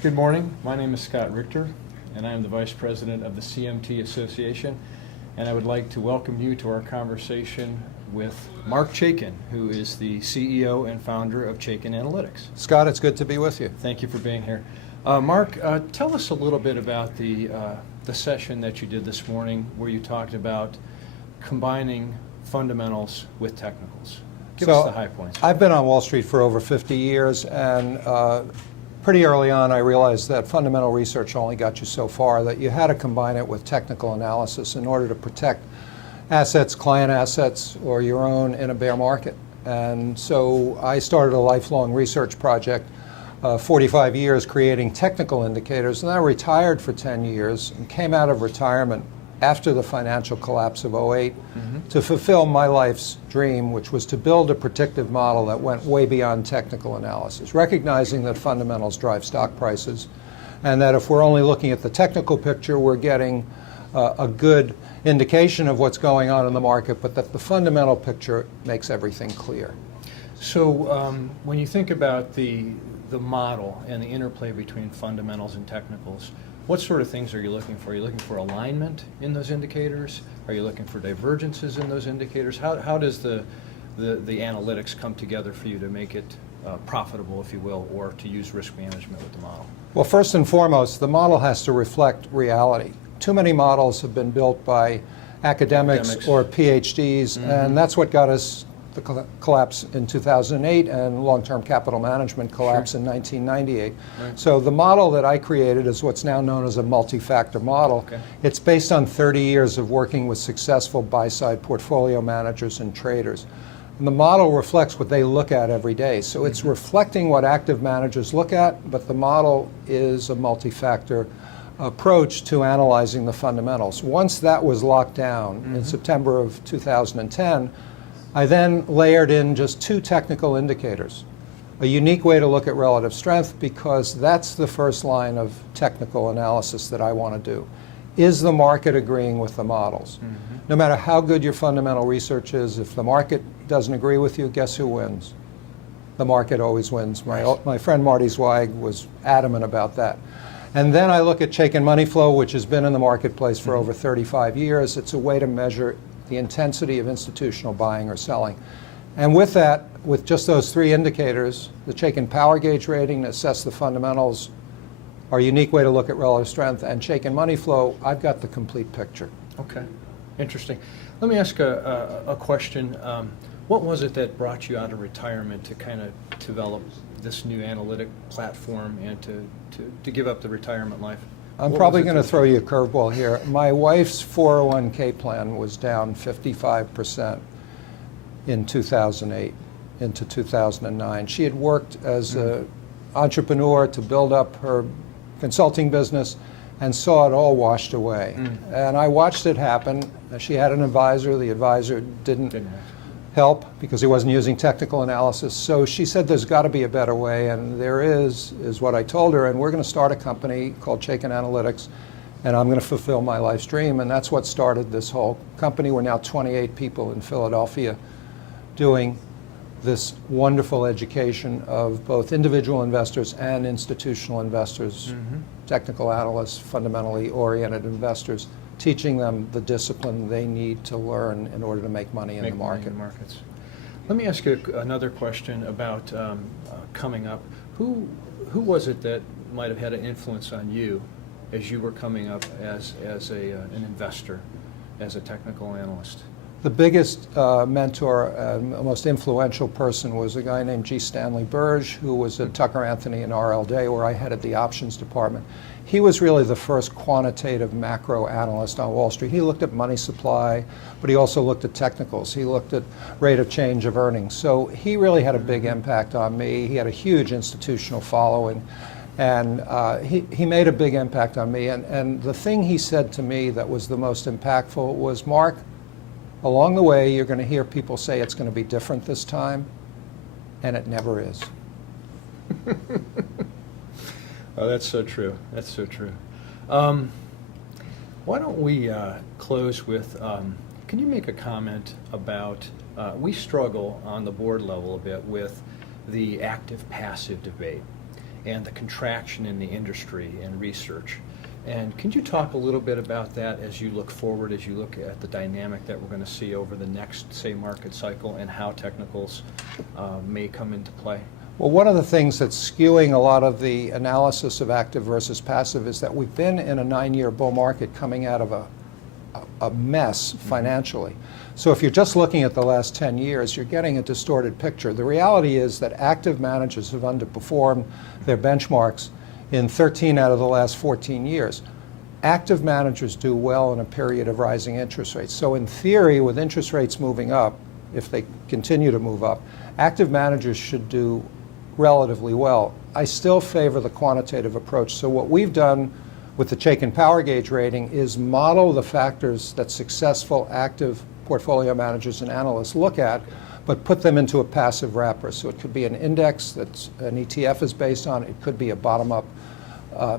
Good morning. My name is Scott Richter, and I am the Vice President of the CMT Association. And I would like to welcome you to our conversation with Mark Chaikin, who is the CEO and founder of Chaikin Analytics. Scott, it's good to be with you. Thank you for being here. Mark, tell us a little bit about the session that you did this morning where you talked about combining fundamentals with technicals. Give us the high points. I've been on Wall Street for over 50 years, and pretty early on I realized that fundamental research only got you so far, that you had to combine it with technical analysis in order to protect assets, client assets, or your own in a bear market. And so I started a lifelong research project, 45 years creating technical indicators, and I retired for 10 years and came out of retirement after the financial collapse of '08 to fulfill my life's dream, which was to build a predictive model that went way beyond technical analysis, recognizing that fundamentals drive stock prices, and that if we're only looking at the technical picture, we're getting a good indication of what's going on in the market, but that the fundamental picture makes everything clear. So when you think about the model and the interplay between fundamentals and technicals, what sort of things are you looking for? Are you looking for alignment in those indicators? Are you looking for divergences in those indicators? How does the analytics come together for you to make it profitable, if you will, or to use risk management with the model? Well, first and foremost, the model has to reflect reality. Too many models have been built by academics. Or PhDs, and that's what got us the collapse in 2008 and long-term capital management collapse in 1998. Right. So the model that I created is what's now known as a multi-factor model. Okay. It's based on 30 years of working with successful buy-side portfolio managers and traders. And the model reflects what they look at every day. So it's reflecting what active managers look at, but the model is a multi-factor approach to analyzing the fundamentals. Once that was locked down in September of 2010, I then layered in just two technical indicators. A unique way to look at relative strength, because that's the first line of technical analysis that I want to do. Is the market agreeing with the models? No matter how good your fundamental research is, if the market doesn't agree with you, guess who wins? The market always wins. My friend Marty Zweig was adamant about that. And then I look at Chaikin money flow, which has been in the marketplace for over 35 years. It's a way to measure the intensity of institutional buying or selling. And with that, with just those three indicators, the Chaikin power gauge rating to assess the fundamentals, our unique way to look at relative strength, and Chaikin money flow, I've got the complete picture. Okay, interesting. Let me ask a question. What was it that brought you out of retirement to kind of develop this new analytic platform and to give up the retirement life? I'm probably going to throw you a curveball here. My wife's 401k plan was down 55% in 2008 into 2009. She had worked as an entrepreneur to build up her consulting business and saw it all washed away. And I watched it happen. She had an advisor. The advisor didn't help because he wasn't using technical analysis. So she said there's got to be a better way, and there is what I told her, and we're going to start a company called Chaikin Analytics, and I'm going to fulfill my life's dream, and that's what started this whole company. We're now 28 people in Philadelphia doing this wonderful education of both individual investors and institutional investors, technical analysts, fundamentally oriented investors, teaching them the discipline they need to learn in order to make money in the market. Markets. Let me ask you another question about coming up. Who was it that might have had an influence on you as you were coming up as an investor, as a technical analyst? The biggest mentor and most influential person was a guy named G. Stanley Burge, who was at Tucker Anthony and R.L. Day, where I headed the options department. He was really the first quantitative macro analyst on Wall Street. He looked at money supply, but he also looked at technicals. He looked at rate of change of earnings. So he really had a big impact on me. He had a huge institutional following, and he made a big impact on me. And the thing he said to me that was the most impactful was, Mark, along the way, you're going to hear people say it's going to be different this time, and it never is. Oh, that's so true. That's so true. Why don't we close with, can you make a comment about, we struggle on the board level a bit with the active-passive debate. and the contraction in the industry and research. And can you talk a little bit about that as you look forward, as you look at the dynamic that we're going to see over the next, say, market cycle, and how technicals may come into play? Well, one of the things that's skewing a lot of the analysis of active versus passive is that we've been in a 9-year bull market coming out of a mess financially. So if you're just looking at the last 10 years, you're getting a distorted picture. The reality is that active managers have underperformed their benchmarks in 13 out of the last 14 years. Active managers do well in a period of rising interest rates. So in theory, with interest rates moving up, if they continue to move up, active managers should do relatively well. I still favor the quantitative approach. So what we've done with the Chaikin Power Gauge rating is model the factors that successful active portfolio managers and analysts look at, but put them into a passive wrapper. So it could be an index that an ETF is based on. It could be a bottom-up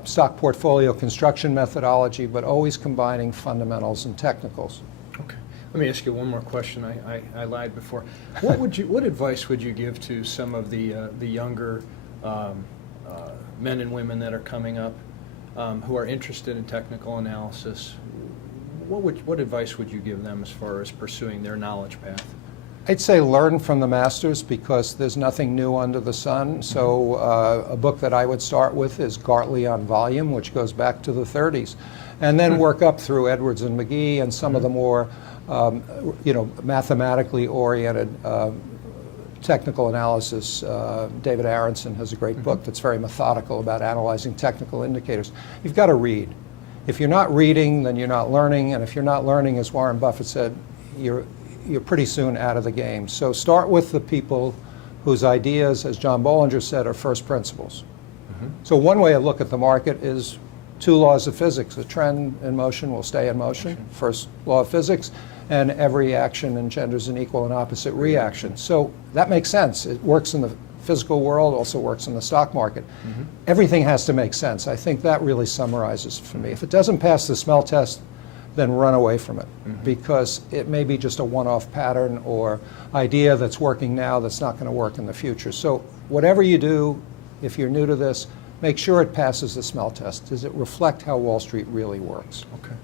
stock portfolio construction methodology, but always combining fundamentals and technicals. Okay. Let me ask you one more question. I lied before. What advice would you give to some of the younger men and women that are coming up who are interested in technical analysis? What advice would you give them as far as pursuing their knowledge path? I'd say learn from the masters, because there's nothing new under the sun. So a book that I would start with is Gartley on Volume, which goes back to the 30s, and then work up through Edwards and McGee and some of the more mathematically oriented technical analysis. David Aronson has a great book that's very methodical about analyzing technical indicators. You've got to read. If you're not reading, then you're not learning, and if you're not learning, as Warren Buffett said, you're pretty soon out of the game. So start with the people whose ideas, as John Bollinger said, are first principles. So one way to look at the market is 2 laws of physics. A trend in motion will stay in motion, first law of physics, and every action engenders an equal and opposite reaction. So that makes sense. It works in the physical world, also works in the stock market. Everything has to make sense. I think that really summarizes for me. If it doesn't pass the smell test, then run away from it, because it may be just a one-off pattern or idea that's working now that's not going to work in the future. So whatever you do, if you're new to this, make sure it passes the smell test. Does it reflect how Wall Street really works? Okay.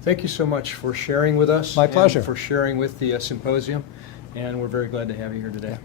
Thank you so much for sharing with us. My pleasure. And for sharing with the Symposium, and we're very glad to have you here today.